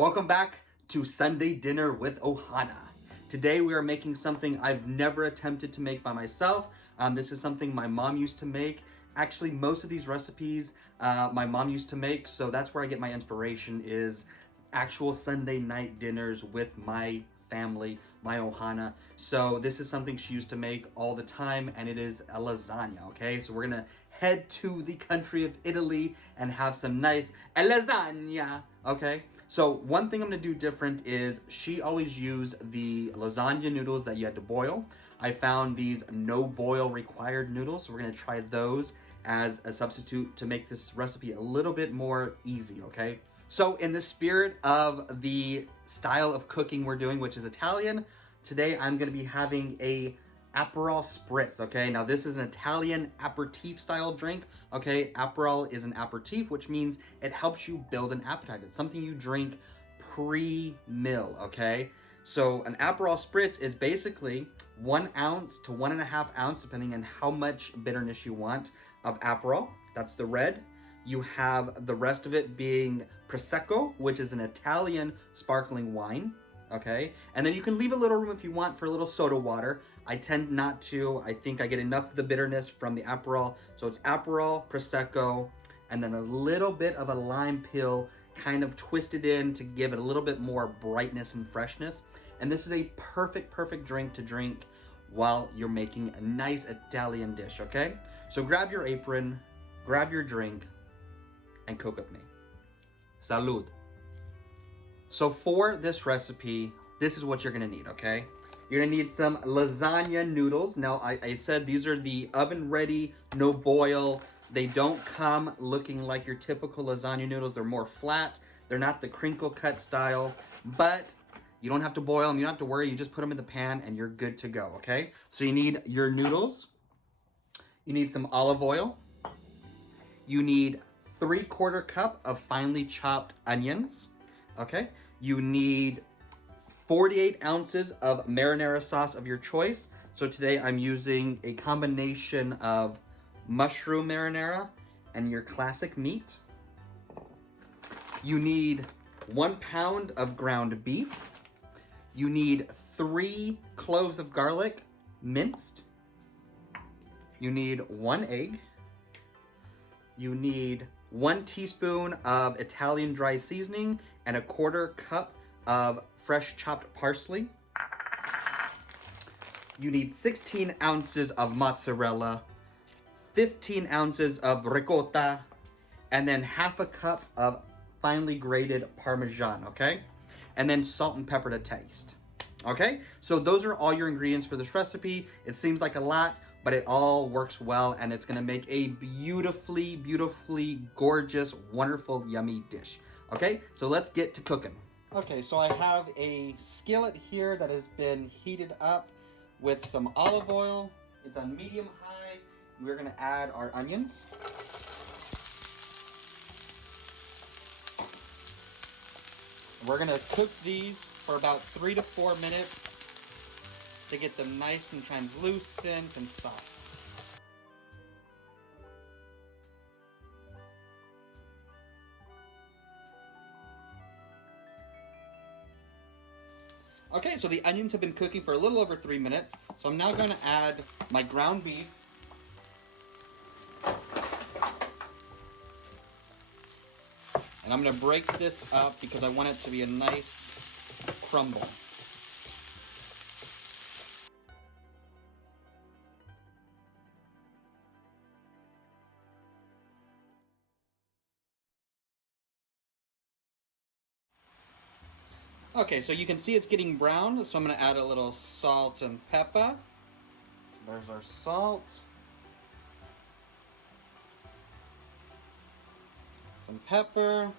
Welcome back to Sunday Dinner with Ohana. Today we are making something I've never attempted to make by myself. This is something my mom used to make. Actually, most of these recipes my mom used to make, so that's where I get my inspiration, is actual Sunday night dinners with my family, my Ohana. So this is something she used to make all the time, and it is a lasagna, okay? So we're gonna head to the country of Italy and have some nice lasagna, okay? So one thing I'm gonna do different is she always used the lasagna noodles that you had to boil. I found these no boil required noodles, so we're gonna try those as a substitute to make this recipe a little bit more easy, okay? So in the spirit of the style of cooking we're doing, which is Italian, today I'm gonna be having a Aperol Spritz, okay? Now this is an Italian aperitif style drink, okay? Aperol is an aperitif, which means it helps you build an appetite. It's something you drink pre-meal, okay? So an Aperol Spritz is basically 1 ounce to 1.5 ounces, depending on how much bitterness you want, of Aperol. That's the red. You have the rest of it being Prosecco, which is an Italian sparkling wine, okay? And then you can leave a little room if you want for a little soda water. I tend not to. I think I get enough of the bitterness from the Aperol. So it's Aperol, Prosecco, and then a little bit of a lime peel kind of twisted in to give it a little bit more brightness and freshness. And this is a perfect drink to drink while you're making a nice Italian dish, okay? So grab your apron, grab your drink, and cook with me. Salud. So for this recipe, this is what you're gonna need, okay? You're gonna need some lasagna noodles. Now, I said these are the oven-ready, no boil. They don't come looking like your typical lasagna noodles. They're more flat. They're not the crinkle cut style, but you don't have to boil them. You don't have to worry. You just put them in the pan and you're good to go, okay? So you need your noodles. You need some olive oil. You need 3/4 cup of finely chopped onions, okay? You need 48 ounces of marinara sauce of your choice. So today I'm using a combination of mushroom marinara and your classic meat. You need 1 pound of ground beef. You need 3 cloves of garlic, minced. You need 1 egg. You need 1 teaspoon of Italian dry seasoning and 1/4 cup of fresh chopped parsley. You need 16 ounces of mozzarella, 15 ounces of ricotta, and then 1/2 cup of finely grated Parmesan, okay? And then salt and pepper to taste, okay? So those are all your ingredients for this recipe. It seems like a lot, but it all works well, and it's gonna make a beautifully gorgeous, wonderful, yummy dish, okay? So let's get to cooking. Okay, so I have a skillet here that has been heated up with some olive oil. It's on medium-high. We're gonna add our onions. We're gonna cook these for about 3 to 4 minutes to get them nice and translucent and soft. Okay, so the onions have been cooking for a little over 3 minutes, so I'm now going to add my ground beef. And I'm going to break this up because I want it to be a nice crumble. Okay, so you can see it's getting brown, so I'm going to add a little salt and pepper. There's our salt. Some pepper.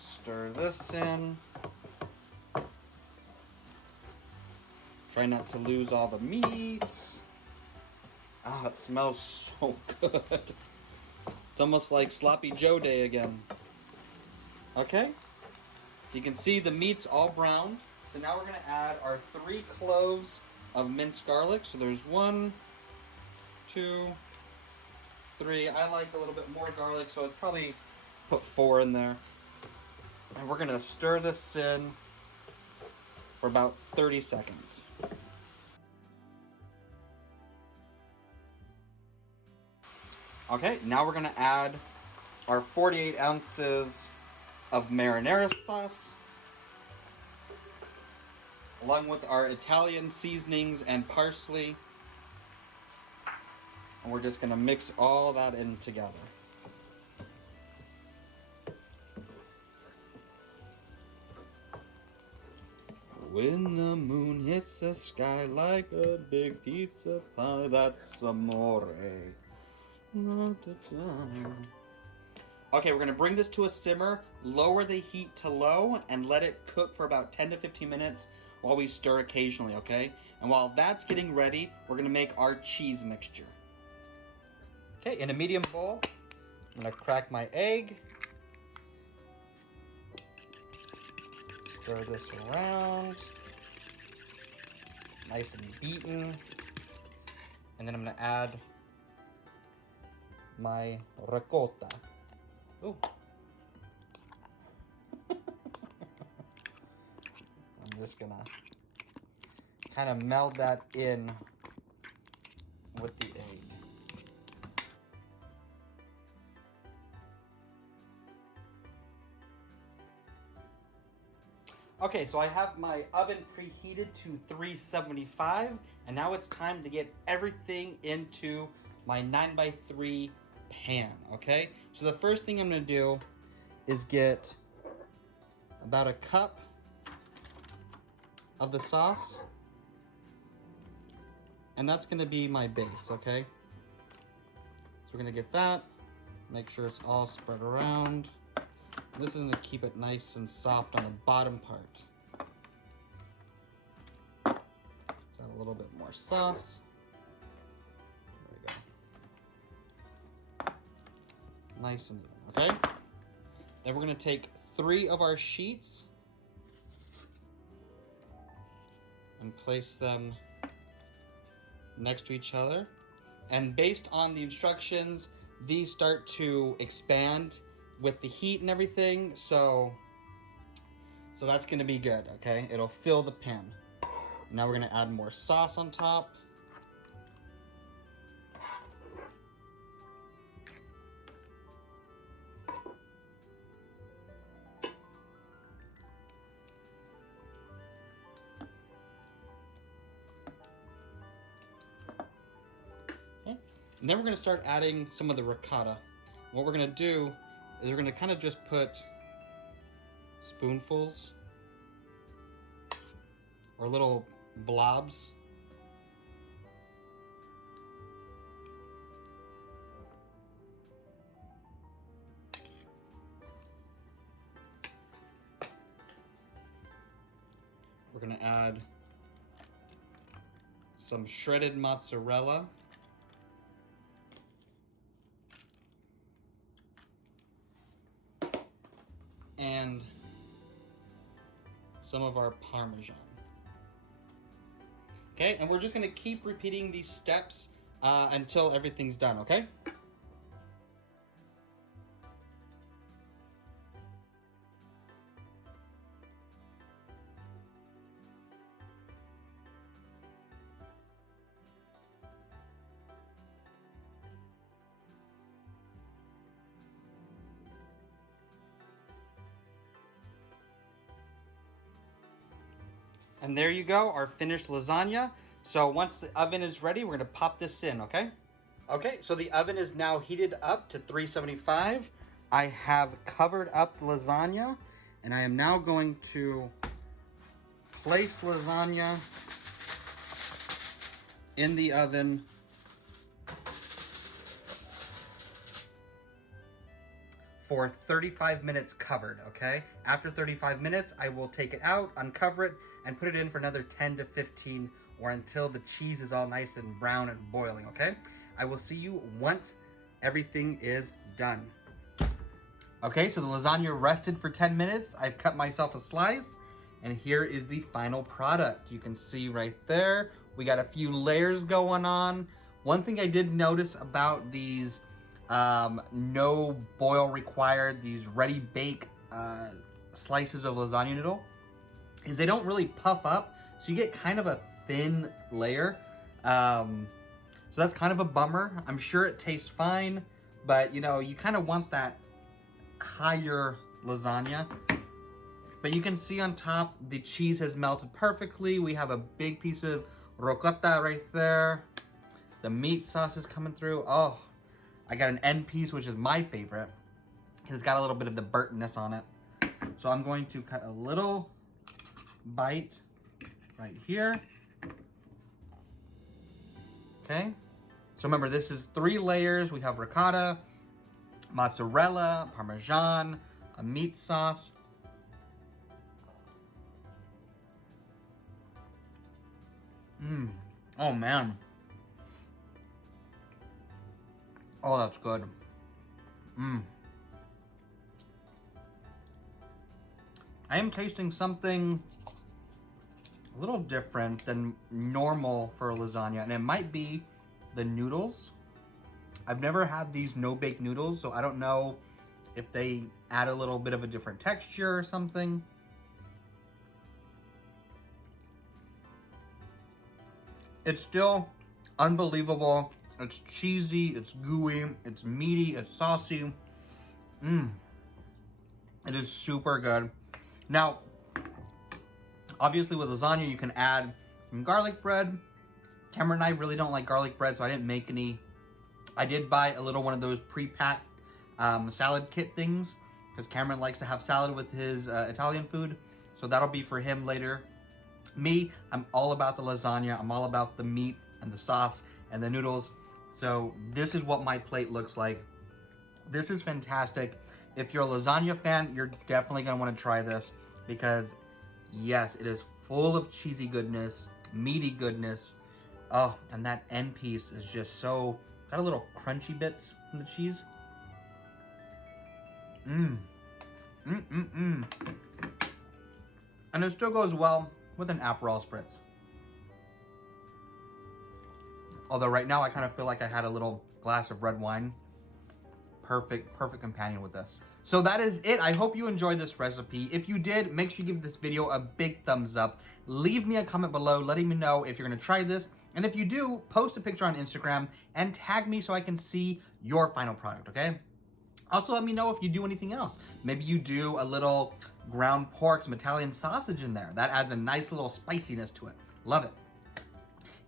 Stir this in. Try not to lose all the meats. Ah, it smells so good. It's almost like Sloppy Joe Day again. Okay? You can see the meat's all browned. So now we're going to add our 3 cloves of minced garlic. So there's 1, 2, 3. I like a little bit more garlic, so I'd probably put 4 in there. And we're gonna stir this in for about 30 seconds. Okay, now we're gonna add our 48 ounces of marinara sauce, along with our Italian seasonings and parsley. And we're just gonna mix all that in together. When the moon hits the sky like a big pizza pie, that's amore. Okay, we're gonna bring this to a simmer, lower the heat to low, and let it cook for about 10 to 15 minutes while we stir occasionally, okay? And while that's getting ready, we're gonna make our cheese mixture. Okay, in a medium bowl, I'm gonna crack my egg. Stir this around. Nice and beaten. And then I'm gonna add my ricotta. Ooh. I'm just gonna kind of meld that in with the egg. Okay, so I have my oven preheated to 375, and now it's time to get everything into my 9x3 pan, okay? So the first thing I'm gonna do is get about a cup of the sauce, and that's gonna be my base, okay? So we're gonna get that, make sure it's all spread around. This is gonna keep it nice and soft on the bottom part. Let's add a little bit more sauce. There we go. Nice and even, okay? Then we're gonna take 3 of our sheets and place them next to each other. And based on the instructions, these start to expand with the heat and everything, so that's gonna be good, okay? It'll fill the pan. Now we're gonna add more sauce on top. Okay. And then we're gonna start adding some of the ricotta. What we're gonna do is we're gonna kind of just put spoonfuls or little blobs. We're gonna add some shredded mozzarella. And some of our Parmesan. Okay, and we're just gonna keep repeating these steps until everything's done, okay? And there you go, our finished lasagna. So once the oven is ready, we're gonna pop this in, okay? Okay, so the oven is now heated up to 375. I have covered up the lasagna, and I am now going to place lasagna in the oven for 35 minutes covered, okay? After 35 minutes, I will take it out, uncover it, and put it in for another 10 to 15 or until the cheese is all nice and brown and boiling, okay? I will see you once everything is done. Okay, so the lasagna rested for 10 minutes. I've cut myself a slice, and here is the final product. You can see right there, we got a few layers going on. One thing I did notice about these no boil required, these ready bake slices of lasagna noodle is they don't really puff up, so you get kind of a thin layer. So that's kind of a bummer. I'm sure it tastes fine, but you know, you kind of want that higher lasagna. But you can see on top, the cheese has melted perfectly. We have a big piece of ricotta right there. The meat sauce is coming through. Oh, I got an end piece, which is my favorite. It's got a little bit of the burntness on it. So I'm going to cut a little bite right here. Okay. So remember, this is 3 layers. We have ricotta, mozzarella, Parmesan, a meat sauce. Oh man. Oh, that's good. I am tasting something a little different than normal for a lasagna, and it might be the noodles. I've never had these no-bake noodles, so I don't know if they add a little bit of a different texture or something. It's still unbelievable. It's cheesy, it's gooey, it's meaty, it's saucy. It is super good. Now, obviously with lasagna, you can add some garlic bread. Cameron and I really don't like garlic bread, so I didn't make any. I did buy a little one of those pre-packed salad kit things, because Cameron likes to have salad with his Italian food. So that'll be for him later. Me, I'm all about the lasagna. I'm all about the meat and the sauce and the noodles. So this is what my plate looks like. This is fantastic. If you're a lasagna fan, you're definitely gonna wanna try this, because yes, it is full of cheesy goodness, meaty goodness. Oh, and that end piece is just so, got a little crunchy bits in the cheese. And it still goes well with an Aperol spritz. Although right now I kind of feel like I had a little glass of red wine. Perfect companion with this. So that is it. I hope you enjoyed this recipe. If you did, make sure you give this video a big thumbs up. Leave me a comment below letting me know if you're gonna try this. And if you do, post a picture on Instagram and tag me so I can see your final product, okay? Also, let me know if you do anything else. Maybe you do a little ground pork, some Italian sausage in there. That adds a nice little spiciness to it. Love it.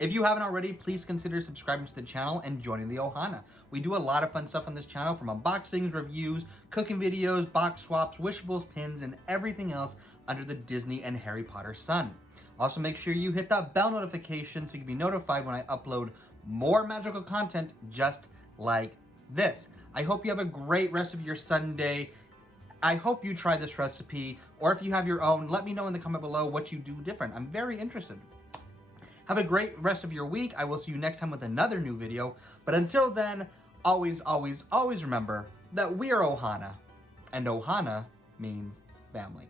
If you haven't already, please consider subscribing to the channel and joining the Ohana. We do a lot of fun stuff on this channel, from unboxings, reviews, cooking videos, box swaps, wishables, pins, and everything else under the Disney and Harry Potter sun. Also, make sure you hit that bell notification so you can be notified when I upload more magical content just like this. I hope you have a great rest of your Sunday. I hope you try this recipe, or if you have your own, let me know in the comment below what you do different. I'm very interested. Have a great rest of your week. I will see you next time with another new video. But until then, always, always, always remember that we are Ohana, and Ohana means family.